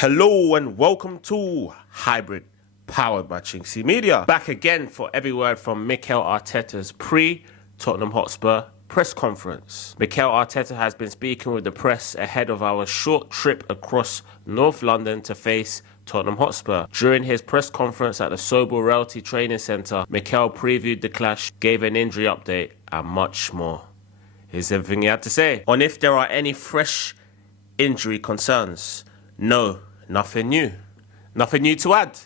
Hello and welcome to Hybrid, powered by chinkseyMEDIA. Back again for every word from Mikel Arteta's pre-Tottenham Hotspur press conference. Mikel Arteta has been speaking with the press ahead of our short trip across North London to face Tottenham Hotspur. During his press conference at the Sobel Realty Training Centre, Mikel previewed the clash, gave an injury update and much more. Here's everything he had to say. On if there are any fresh injury concerns. No, nothing new. Nothing new to add.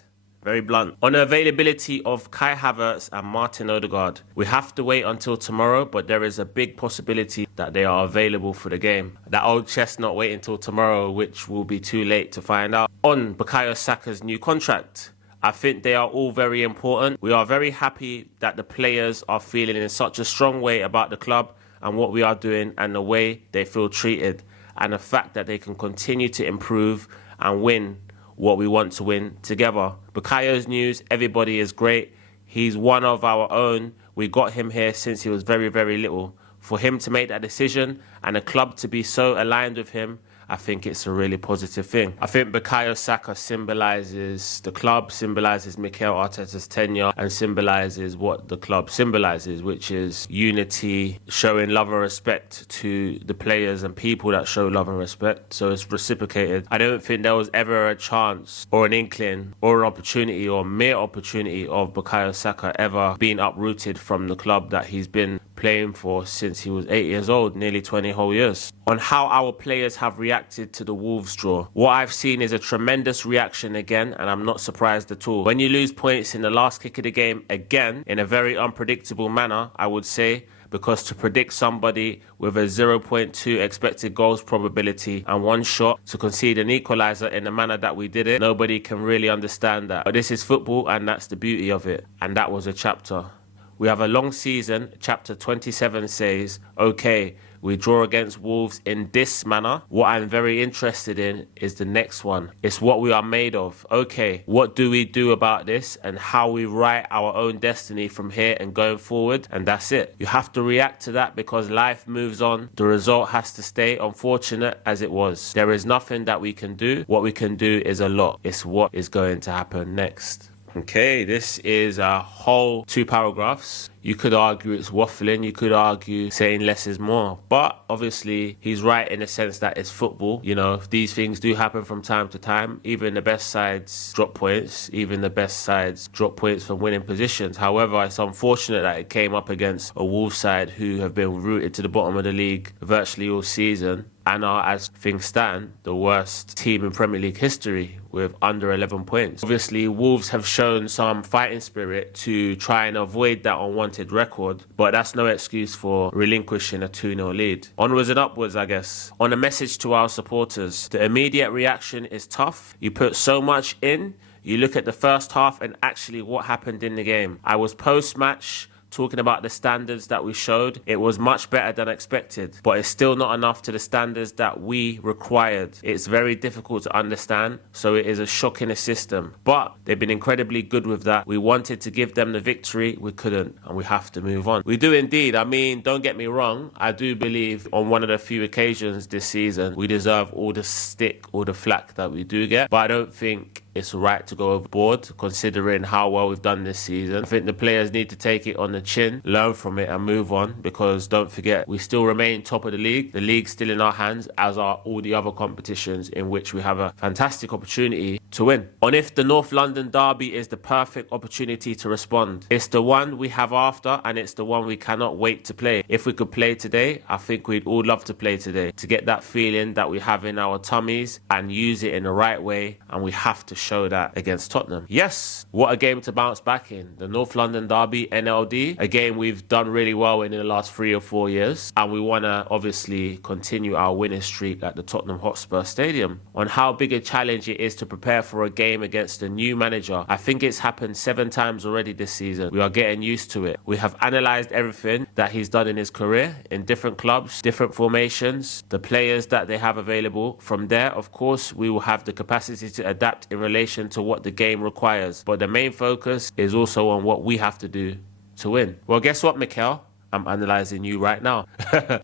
Very blunt. On the availability of Kai Havertz and Martin Odegaard, we have to wait until tomorrow, but there is a big possibility that they are available for the game. That old chestnut wait until tomorrow, which will be too late to find out. On Bukayo Saka's new contract, I think they are all very important. We are very happy that the players are feeling in such a strong way about the club and what we are doing and the way they feel treated, and the fact that they can continue to improve and win what we want to win together. Bukayo's news, everybody is great. He's one of our own. We got him here since he was very, very little. For him to make that decision and the club to be so aligned with him, I think it's a really positive thing. I think Bukayo Saka symbolises the club, symbolises Mikel Arteta's tenure, and symbolises what the club symbolises, which is unity, showing love and respect to the players and people that show love and respect. So it's reciprocated. I don't think there was ever a chance or an inkling or an opportunity or mere opportunity of Bukayo Saka ever being uprooted from the club that he's been playing for since he was 8 years old, nearly 20 whole years. On how our players have reacted to the Wolves draw, what I've seen is a tremendous reaction again, and I'm not surprised at all. When you lose points in the last kick of the game again, in a very unpredictable manner, I would say, because to predict somebody with a 0.2 expected goals probability and one shot to concede an equaliser in the manner that we did it, nobody can really understand that. But this is football, and that's the beauty of it. And that was a chapter. We have a long season. Chapter 27 says, okay, we draw against Wolves in this manner. What I'm very interested in is the next one. It's what we are made of. Okay, what do we do about this and how we write our own destiny from here and going forward? And that's it. You have to react to that because life moves on. The result has to stay, unfortunate as it was. There is nothing that we can do. What we can do is a lot. It's what is going to happen next. Okay, this is a whole 2 paragraphs. You could argue it's waffling, you could argue saying less is more, but obviously he's right in the sense that it's football. You know, these things do happen from time to time. Even the best sides drop points, even the best sides drop points from winning positions. However, it's unfortunate that it came up against a Wolves side who have been rooted to the bottom of the league virtually all season and are, as things stand, the worst team in Premier League history with under 11 points. Obviously, Wolves have shown some fighting spirit to try and avoid that unwanted record, but that's no excuse for relinquishing a 2-0 lead. Onwards and upwards, I guess. On a message to our supporters, the immediate reaction is tough. You put so much in, you look at the first half and actually what happened in the game. I was post-match talking about the standards that we showed. It was much better than expected, but it's still not enough to the standards that we required. It's very difficult to understand, so it is a shock in the system. But they've been incredibly good with that. We wanted to give them the victory, we couldn't, and we have to move on. We do indeed. I mean, don't get me wrong, I do believe on one of the few occasions this season, we deserve all the stick, all the flack that we do get, but I don't think it's right to go overboard considering how well we've done this season. I think the players need to take it on the chin, learn from it and move on, because don't forget, we still remain top of the league. The league's still in our hands, as are all the other competitions in which we have a fantastic opportunity to win. On if the North London derby is the perfect opportunity to respond. It's the one we have after, and it's the one we cannot wait to play. If we could play today, I think we'd all love to play today, to get that feeling that we have in our tummies and use it in the right way, and we have to show that against Tottenham. Yes, what a game to bounce back in. The North London derby, NLD, a game we've done really well in the last 3 or 4 years, and we want to obviously continue our winning streak at the Tottenham Hotspur Stadium. On how big a challenge it is to prepare for a game against a new manager, I think it's happened 7 times already this season. We are getting used to it. We have analysed everything that he's done in his career in different clubs, different formations, the players that they have available. From there, of course, we will have the capacity to adapt in relation to what the game requires, but the main focus is also on what we have to do to win. Well, guess what, Mikel? I'm analysing you right now.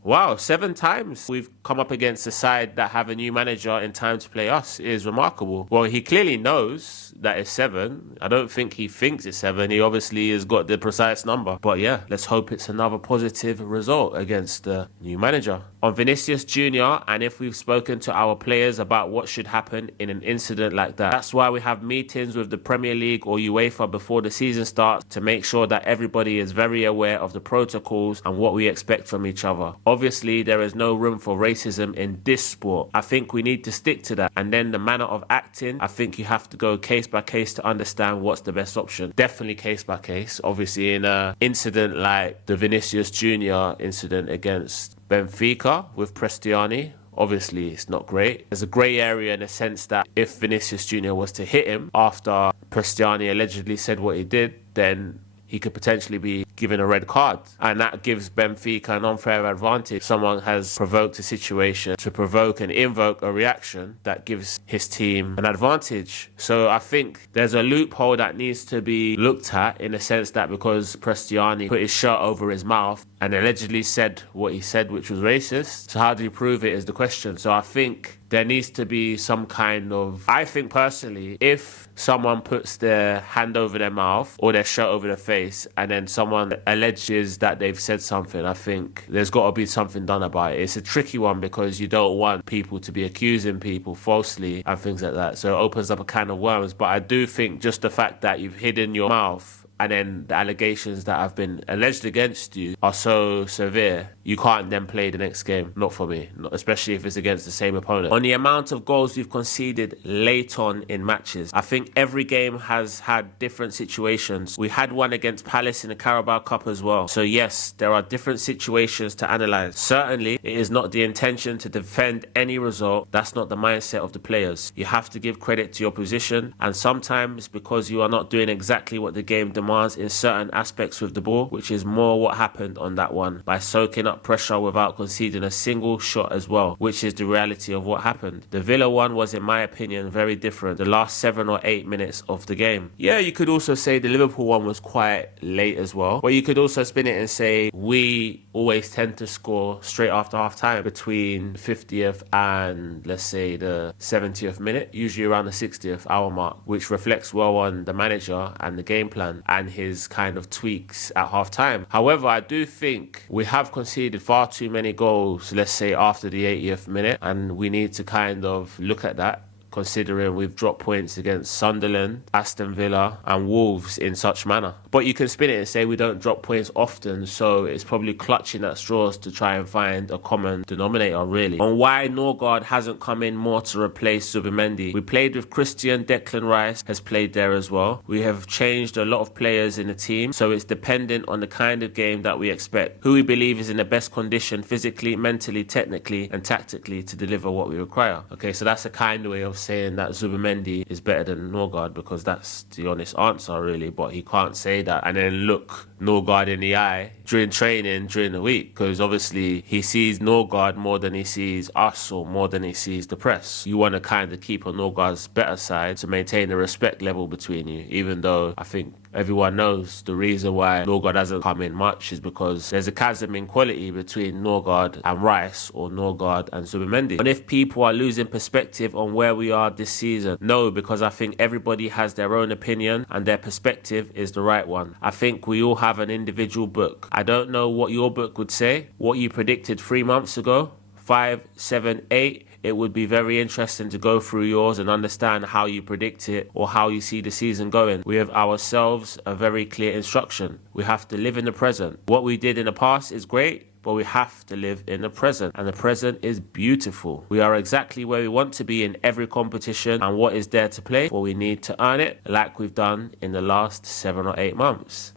Wow, 7 times we've come up against a side that have a new manager in time to play us is remarkable. Well, he clearly knows that it's 7. I don't think he thinks it's 7. He obviously has got the precise number. But yeah, let's hope it's another positive result against the new manager. On Vinicius Junior, and if we've spoken to our players about what should happen in an incident like that. That's why we have meetings with the Premier League or UEFA before the season starts to make sure that everybody is very aware of the protocols and what we expect from each other. Obviously, there is no room for racism in this sport. I think we need to stick to that. And then the manner of acting, I think you have to go case by case to understand what's the best option. Definitely case by case. Obviously, in an incident like the Vinicius Junior incident against Benfica with Prestiani, obviously it's not great. There's a grey area in the sense that if Vinicius Junior was to hit him after Prestiani allegedly said what he did, then he could potentially be given a red card. And that gives Benfica an unfair advantage. Someone has provoked a situation to provoke and invoke a reaction that gives his team an advantage. So I think there's a loophole that needs to be looked at in the sense that because Prestiani put his shirt over his mouth and allegedly said what he said, which was racist. So how do you prove it is the question. So I think there needs to be some kind of... I think personally, if someone puts their hand over their mouth or their shirt over their face and then someone alleges that they've said something, I think there's got to be something done about it. It's a tricky one because you don't want people to be accusing people falsely and things like that. So it opens up a can of worms. But I do think just the fact that you've hidden your mouth and then the allegations that have been alleged against you are so severe, you can't then play the next game. Not for me, not, especially if it's against the same opponent. On the amount of goals we've conceded late on in matches, I think every game has had different situations. We had one against Palace in the Carabao Cup as well. So yes, there are different situations to analyse. Certainly, it is not the intention to defend any result. That's not the mindset of the players. You have to give credit to your position, and sometimes because you are not doing exactly what the game demands in certain aspects with the ball, which is more what happened on that one, by soaking up pressure without conceding a single shot as well, which is the reality of what happened. The Villa one was, in my opinion, very different. The last 7 or 8 minutes of the game. Yeah, you could also say the Liverpool one was quite late as well, but you could also spin it and say we always tend to score straight after half time between 50th and let's say the 70th minute, usually around the 60th hour mark, which reflects well on the manager and the game plan and his kind of tweaks at half time. However, I do think we have conceded far too many goals, let's say after the 80th minute, and we need to kind of look at that, considering we've dropped points against Sunderland, Aston Villa and Wolves in such manner. But you can spin it and say we don't drop points often, so it's probably clutching at straws to try and find a common denominator, really. On why Norgaard hasn't come in more to replace Zubimendi. We played with Christian, Declan Rice has played there as well. We have changed a lot of players in the team, so it's dependent on the kind of game that we expect, who we believe is in the best condition physically, mentally, technically and tactically to deliver what we require. Okay, so that's a kind of way of saying that Zubimendi is better than Norgaard, because that's the honest answer really, but he can't say that and then look Norgaard in the eye during training during the week, because obviously he sees Norgaard more than he sees us or more than he sees the press. You want to kind of keep on Norgaard's better side to maintain the respect level between you, even though I think everyone knows the reason why Norgaard hasn't come in much is because there's a chasm in quality between Norgaard and Rice or Norgaard and Zubimendi. And if people are losing perspective on where we are this season, no, because I think everybody has their own opinion and their perspective is the right one. I think we all have an individual book. I don't know what your book would say, what you predicted 3 months ago, 5, 7, 8. It would be very interesting to go through yours and understand how you predict it or how you see the season going. We have ourselves a very clear instruction. We have to live in the present. What we did in the past is great, but we have to live in the present, and the present is beautiful. We are exactly where we want to be in every competition, and what is there to play? Well, we need to earn it like we've done in the last 7 or 8 months.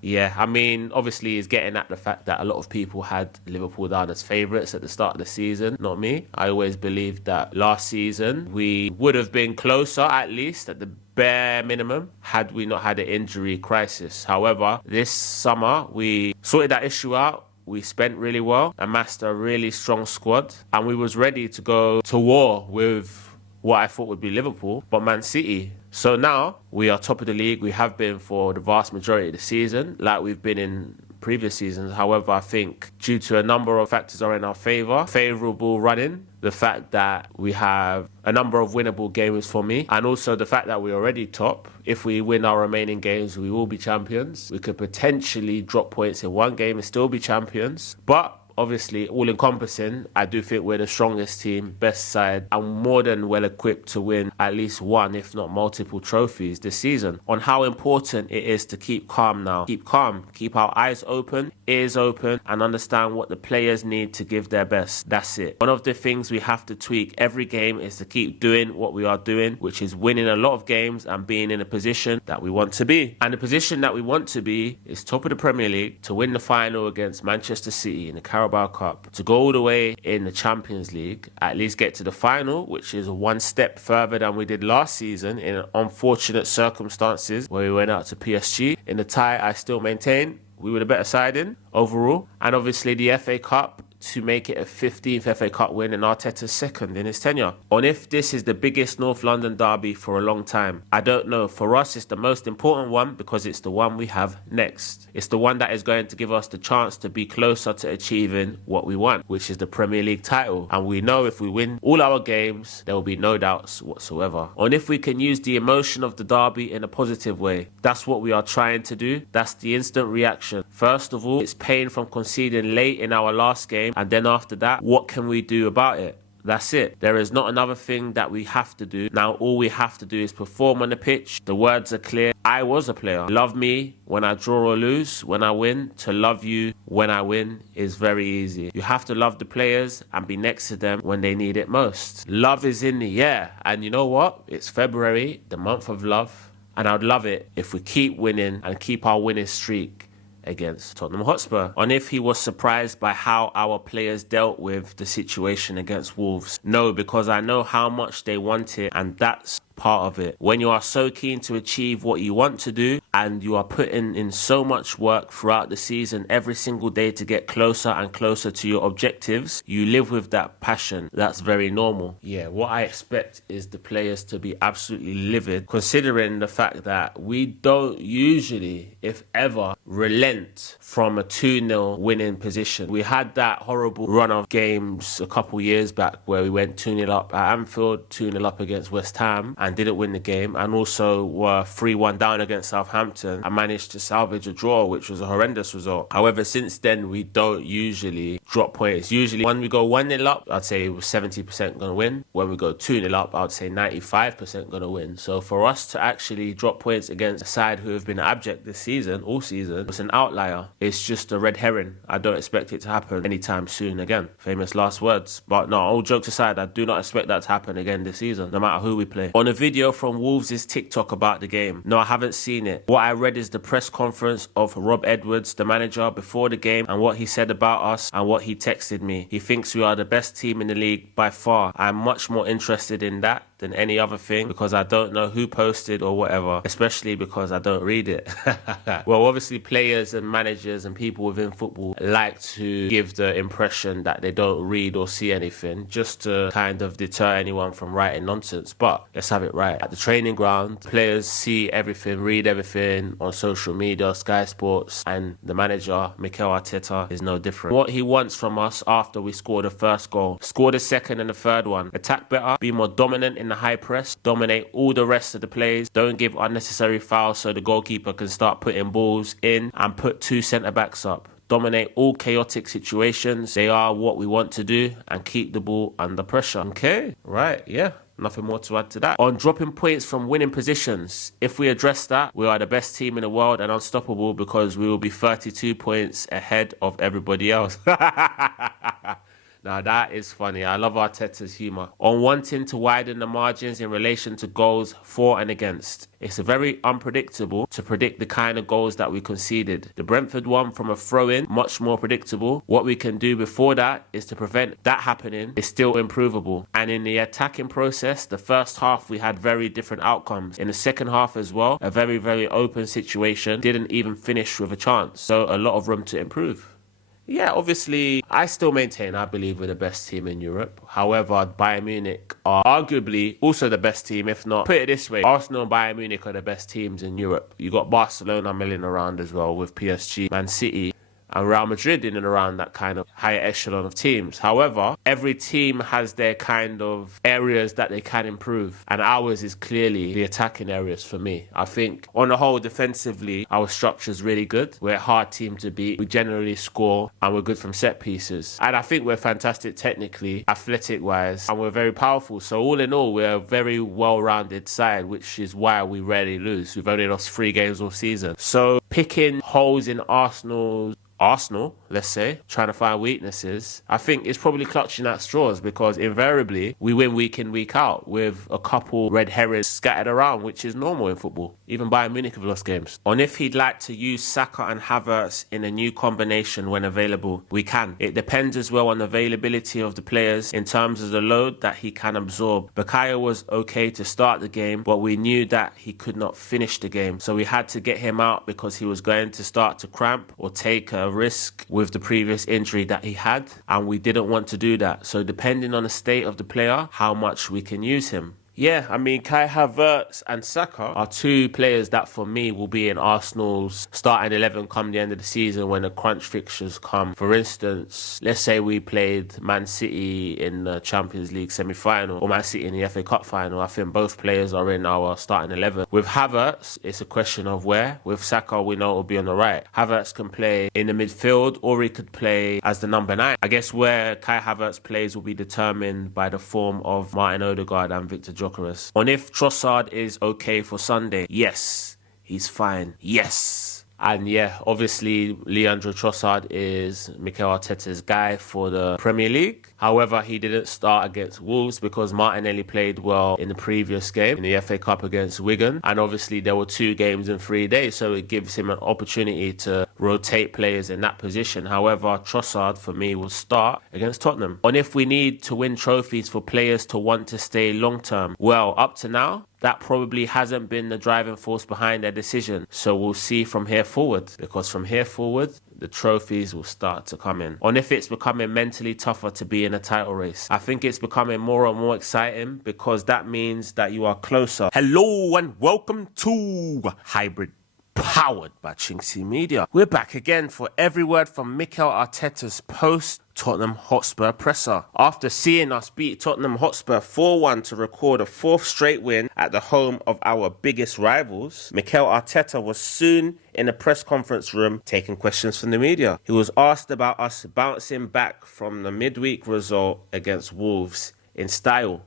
Yeah, I mean, obviously it's getting at the fact that a lot of people had Liverpool down as favourites at the start of the season. Not me. I always believed that last season we would have been closer, at least at the bare minimum, had we not had an injury crisis. However, this summer we sorted that issue out. We spent really well, amassed a really strong squad, and we was ready to go to war with what I thought would be Liverpool, but Man City. So now we are top of the league. We have been for the vast majority of the season, like we've been in previous seasons. However, I think due to a number of factors are in our favour, favourable running, the fact that we have a number of winnable games for me, and also the fact that we're already top. If we win our remaining games, we will be champions. We could potentially drop points in one game and still be champions. But obviously, all encompassing, I do think we're the strongest team, best side, and more than well equipped to win at least one, if not multiple trophies this season. On how important it is to keep calm now. Keep calm, keep our eyes open, ears open, and understand what the players need to give their best. That's it. One of the things we have to tweak every game is to keep doing what we are doing, which is winning a lot of games and being in a position that we want to be. And the position that we want to be is top of the Premier League, to win the final against Manchester City in the Carabao Cup, to go all the way in the Champions League, at least get to the final, which is one step further than we did last season in unfortunate circumstances where we went out to PSG. In the tie, I still maintain we were the better side in overall. And obviously the FA Cup, to make it a 15th FA Cup win and Arteta's second in his tenure. On if this is the biggest North London derby for a long time, I don't know. For us, it's the most important one because it's the one we have next. It's the one that is going to give us the chance to be closer to achieving what we want, which is the Premier League title. And we know if we win all our games, there will be no doubts whatsoever. On if we can use the emotion of the derby in a positive way. That's what we are trying to do. That's the instant reaction. First of all, it's pain from conceding late in our last game. And then after that, what can we do about it? That's it. There is not another thing that we have to do. Now, all we have to do is perform on the pitch. The words are clear. I was a player. Love me when I draw or lose. When I win, to love you when I win is very easy. You have to love the players and be next to them when they need it most. Love is in the air. And you know what? It's February, the month of love. And I'd love it if we keep winning and keep our winning streak against Tottenham Hotspur. On if he was surprised by how our players dealt with the situation against Wolves. No, because I know how much they want it, and that's part of it. When you are so keen to achieve what you want to do and you are putting in so much work throughout the season every single day to get closer and closer to your objectives, you live with that passion. That's very normal. Yeah, what I expect is the players to be absolutely livid, considering the fact that we don't usually, if ever, relent from a 2-0 winning position. We had that horrible run of games a couple years back where we went 2-0 up at Anfield, 2-0 up against West Ham and didn't win the game, and also were 3-1 down against Southampton and managed to salvage a draw, which was a horrendous result. However, since then, we don't usually drop points. Usually when we go 1-0 up, I'd say we're 70% going to win. When we go 2-0 up, I'd say 95% going to win. So for us to actually drop points against a side who have been abject this season, all season, it's an outlier. It's just a red herring. I don't expect it to happen anytime soon again. Famous last words. But no, all jokes aside, I do not expect that to happen again this season, no matter who we play. On a video from Wolves' TikTok about the game. No, I haven't seen it. What I read is the press conference of Rob Edwards, the manager, before the game, and what he said about us and what he texted me. He thinks we are the best team in the league by far. I'm much more interested in that than any other thing because I don't know who posted or whatever, especially because I don't read it. Well, obviously players and managers and people within football like to give the impression that they don't read or see anything just to kind of deter anyone from writing nonsense. But let's have it right. At the training ground, players see everything, read everything on social media, Sky Sports, and the manager, Mikel Arteta, is no different. What he wants from us after we score the first goal, score the second and the third one, attack better, be more dominant in the high press, dominate all the rest of the plays, don't give unnecessary fouls so the goalkeeper can start putting balls in, and put 2 centre-backs up. Dominate all chaotic situations. They are what we want to do, and keep the ball under pressure. Okay, right, yeah. Nothing more to add to that. On dropping points from winning positions, if we address that, we are the best team in the world and unstoppable because we will be 32 points ahead of everybody else. Now that is funny. I love Arteta's humour. On wanting to widen the margins in relation to goals for and against. It's very unpredictable to predict the kind of goals that we conceded. The Brentford one from a throw-in, much more predictable. What we can do before that is to prevent that happening is still improvable. And in the attacking process, the first half we had very different outcomes. In the second half as well, a very, very open situation. Didn't even finish with a chance. So a lot of room to improve. Yeah, obviously, I still maintain I believe we're the best team in Europe. However, Bayern Munich are arguably also the best team, if not, put it this way, Arsenal and Bayern Munich are the best teams in Europe. You got Barcelona milling around as well with PSG, Man City. and Real Madrid in and around that kind of higher echelon of teams. However, every team has their kind of areas that they can improve, and ours is clearly the attacking areas for me. I think on the whole, defensively, our structure is really good. We're a hard team to beat. We generally score, and we're good from set pieces. And I think we're fantastic technically, athletic-wise, and we're very powerful. So all in all, we're a very well-rounded side, which is why we rarely lose. We've only lost 3 games all season. So picking holes in Arsenal, let's say, trying to find weaknesses, I think it's probably clutching at straws, because invariably we win week in, week out with a couple red herrings scattered around, which is normal in football. Even Bayern Munich have lost games. On if he'd like to use Saka and Havertz in a new combination when available, we can. It depends as well on the availability of the players in terms of the load that he can absorb. Bukayo was okay to start the game, but we knew that he could not finish the game. So we had to get him out because he was going to start to cramp or take a risk with the previous injury that he had, and we didn't want to do that. So depending on the state of the player, how much we can use him. Yeah, I mean, Kai Havertz and Saka are 2 players that for me will be in Arsenal's starting 11 come the end of the season when the crunch fixtures come. For instance, let's say we played Man City in the Champions League semi-final or Man City in the FA Cup final. I think both players are in our starting 11. With Havertz, it's a question of where. With Saka, we know it will be on the right. Havertz can play in the midfield, or he could play as the number 9. I guess where Kai Havertz plays will be determined by the form of Martin Odegaard and Victor Jokeres. On if Trossard is okay for Sunday, yes, he's fine. Yes. And yeah, obviously Leandro Trossard is Mikel Arteta's guy for the Premier League. However, he didn't start against Wolves because Martinelli played well in the previous game in the FA Cup against Wigan. And obviously there were 2 games in 3 days, so it gives him an opportunity to rotate players in that position. However, Trossard for me will start against Tottenham. On if we need to win trophies for players to want to stay long term, well, up to now, that probably hasn't been the driving force behind their decision. So we'll see from here forward, because from here forward, the trophies will start to come in. On if it's becoming mentally tougher to be in a title race, I think it's becoming more and more exciting, because that means that you are closer. Hello and welcome to Hybrid, powered by chinkseyMEDIA. We're back again for every word from Mikel Arteta's post Tottenham Hotspur presser. After seeing us beat Tottenham Hotspur 4-1 to record a 4th straight win at the home of our biggest rivals, Mikel Arteta was soon in the press conference room taking questions from the media. He was asked about us bouncing back from the midweek result against Wolves in style,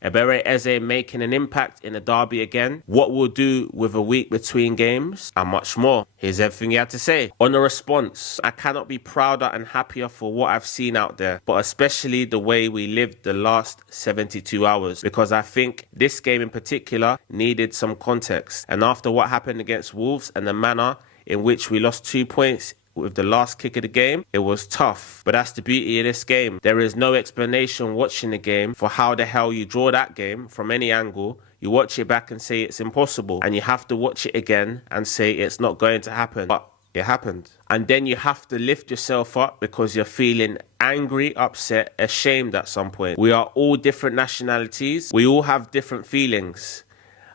Eberechi Eze making an impact in the derby again, what we'll do with a week between games, and much more. Here's everything he had to say. On the response, I cannot be prouder and happier for what I've seen out there, but especially the way we lived the last 72 hours, because I think this game in particular needed some context. And after what happened against Wolves and the manner in which we lost 2 points with the last kick of the game, it was tough. But that's the beauty of this game. There is no explanation watching the game for how the hell you draw that game from any angle. You watch it back and say it's impossible, and you have to watch it again and say it's not going to happen, but it happened. And then you have to lift yourself up because you're feeling angry, upset, ashamed at some point. We are all different nationalities. We all have different feelings.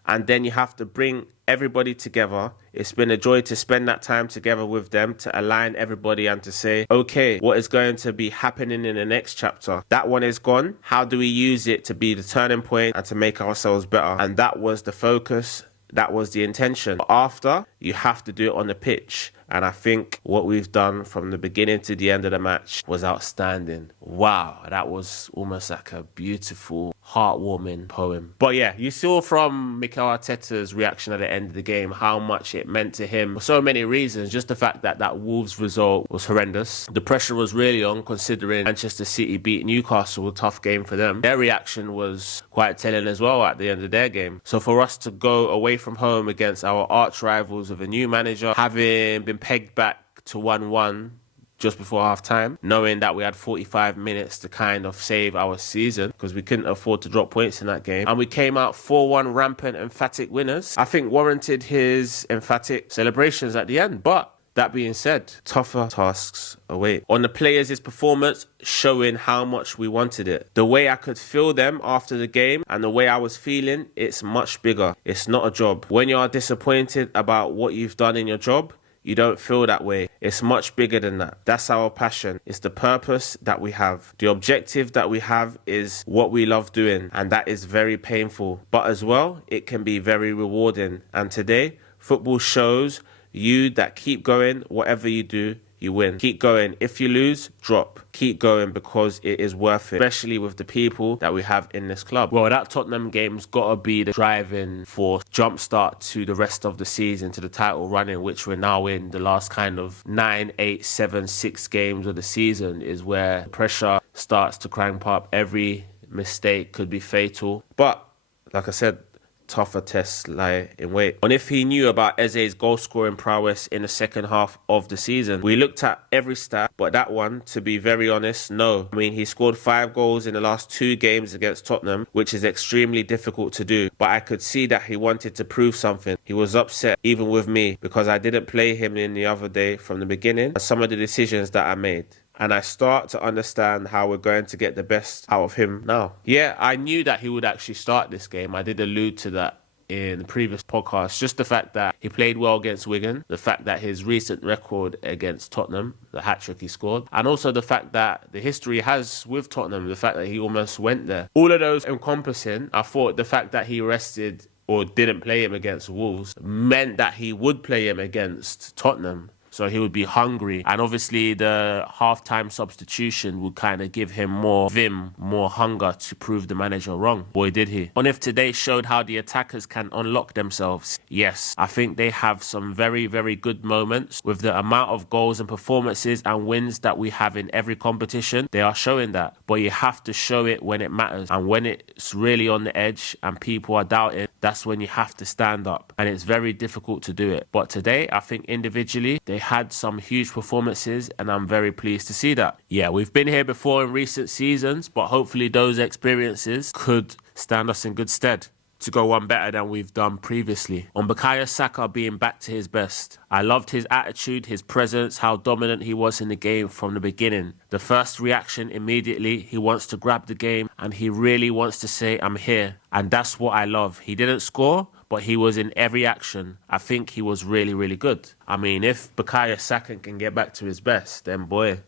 And then you have to bring everybody together. It's been a joy to spend that time together with them, to align everybody and to say, okay, what is going to be happening in the next chapter? That one is gone. How do we use it to be the turning point and to make ourselves better? And that was the focus. That was the intention. After, you have to do it on the pitch. And I think what we've done from the beginning to the end of the match was outstanding. Wow, that was almost like a beautiful, heartwarming poem. But yeah, you saw from Mikel Arteta's reaction at the end of the game how much it meant to him for so many reasons. Just the fact that that Wolves result was horrendous. The pressure was really on, considering Manchester City beat Newcastle, a tough game for them. Their reaction was quite telling as well at the end of their game. So for us to go away from home against our arch rivals with a new manager, having been pegged back to 1-1 just before half-time, knowing that we had 45 minutes to kind of save our season because we couldn't afford to drop points in that game, and we came out 4-1 rampant, emphatic winners, I think warranted his emphatic celebrations at the end. But that being said, tougher tasks await. On the players, his performance showing how much we wanted it. The way I could feel them after the game and the way I was feeling, it's much bigger. It's not a job. When you are disappointed about what you've done in your job, you don't feel that way. It's much bigger than that. That's our passion. It's the purpose that we have. The objective that we have is what we love doing, and that is very painful. But as well, it can be very rewarding. And today, football shows you that keep going, whatever you do, you win. Keep going. If you lose, drop. Keep going because it is worth it, especially with the people that we have in this club. Well, that Tottenham game's got to be the driving force, jumpstart to the rest of the season, to the title running, which we're now in. The last kind of 9, 8, 7, 6 games of the season is where pressure starts to crank up. Every mistake could be fatal. But, like I said, tougher tests lie in wait. And if he knew about Eze's goal scoring prowess in the second half of the season, we looked at every stat, but that one, to be very honest, no. I mean, he scored 5 goals in the last 2 games against Tottenham, which is extremely difficult to do. But I could see that he wanted to prove something. He was upset, even with me, because I didn't play him in the other day from the beginning, and some of the decisions that I made. And I start to understand how we're going to get the best out of him now. Yeah, I knew that he would actually start this game. I did allude to that in the previous podcast. Just the fact that he played well against Wigan, the fact that his recent record against Tottenham, the hat-trick he scored, and also the fact that the history he has with Tottenham, the fact that he almost went there. All of those encompassing, I thought the fact that he rested or didn't play him against Wolves meant that he would play him against Tottenham. So he would be hungry. And obviously the half-time substitution would kind of give him more vim, more hunger to prove the manager wrong. Boy, did he. And if today showed how the attackers can unlock themselves, yes, I think they have some very, very good moments. With the amount of goals and performances and wins that we have in every competition, they are showing that. But you have to show it when it matters. And when it's really on the edge and people are doubting, that's when you have to stand up. And it's very difficult to do it. But today, I think individually, they had some huge performances, and I'm very pleased to see that. Yeah, we've been here before in recent seasons, but hopefully those experiences could stand us in good stead to go one better than we've done previously. On Bukayo Saka being back to his best, I loved his attitude, his presence, how dominant he was in the game from the beginning. The first reaction immediately, he wants to grab the game and he really wants to say, I'm here. And that's what I love. He didn't score, but he was in every action. I think he was really, really good. I mean, if Bukayo Saka can get back to his best, then boy,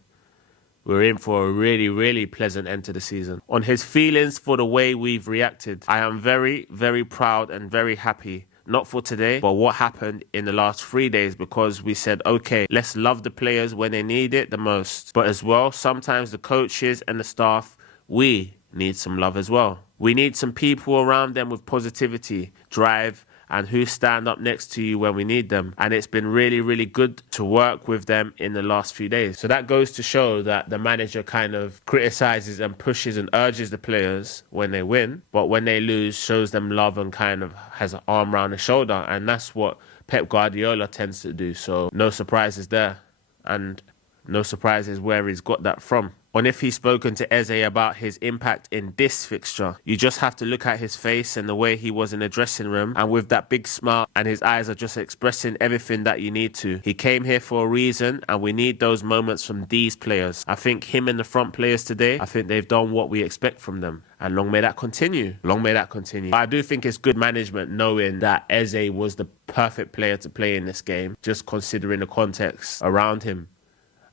we're in for a really, really pleasant end to the season. On his feelings for the way we've reacted, I am very, very proud and very happy. Not for today, but what happened in the last 3 days, because we said, okay, let's love the players when they need it the most. But as well, sometimes the coaches and the staff, we need some love as well. We need some people around them with positivity, drive, and who stand up next to you when we need them. And it's been really, really good to work with them in the last few days. So that goes to show that the manager kind of criticizes and pushes and urges the players when they win, but when they lose, shows them love and kind of has an arm around the shoulder. And that's what Pep Guardiola tends to do. So no surprises there. And no surprises where he's got that from. And if he's spoken to Eze about his impact in this fixture, you just have to look at his face and the way he was in the dressing room, and with that big smile, and his eyes are just expressing everything that you need to. He came here for a reason, and we need those moments from these players. I think him and the front players today, I think they've done what we expect from them. And long may that continue. Long may that continue. I do think it's good management knowing that Eze was the perfect player to play in this game, just considering the context around him.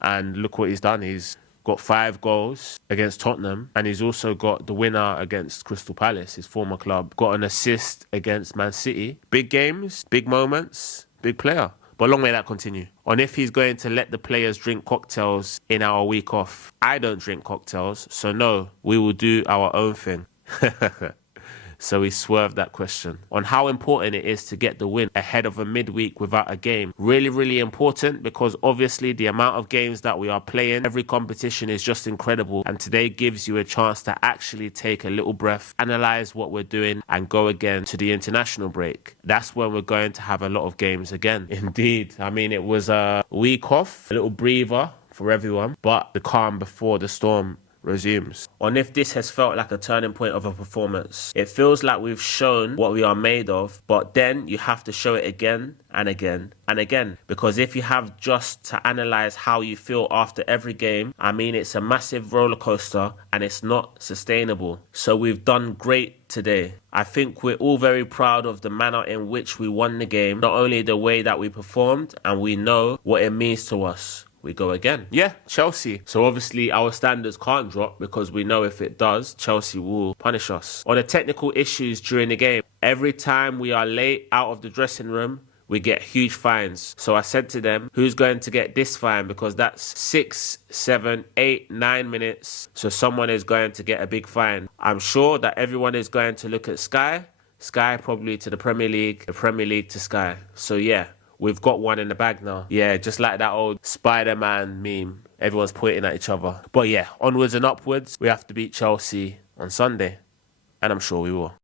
And look what he's done. He's got 5 goals against Tottenham, and he's also got the winner against Crystal Palace, his former club. Got an assist against Man City. Big games, big moments, big player. But long may that continue. And if he's going to let the players drink cocktails in our week off, I don't drink cocktails, so no, we will do our own thing. So he swerved that question on how important it is to get the win ahead of a midweek without a game. Really, really important, because obviously the amount of games that we are playing, every competition is just incredible. And today gives you a chance to actually take a little breath, analyze what we're doing, and go again to the international break. That's when we're going to have a lot of games again. Indeed. I mean, it was a week off, a little breather for everyone, but the calm before the storm resumes. On if this has felt like a turning point of a performance. It feels like we've shown what we are made of, but then you have to show it again and again and again. Because if you have just to analyze how you feel after every game, I mean, it's a massive roller coaster and it's not sustainable. So we've done great today. I think we're all very proud of the manner in which we won the game, not only the way that we performed, and we know what it means to us. We go again. Yeah, Chelsea. So obviously our standards can't drop because we know if it does, Chelsea will punish us. On the technical issues during the game, every time we are late out of the dressing room, we get huge fines. So I said to them, who's going to get this fine? Because that's 6, 7, 8, 9 minutes. So someone is going to get a big fine. I'm sure that everyone is going to look at Sky probably to the Premier League, the Premier League to Sky. So yeah. We've got one in the bag now. Yeah, just like that old Spider-Man meme. Everyone's pointing at each other. But yeah, onwards and upwards. We have to beat Chelsea on Sunday. And I'm sure we will.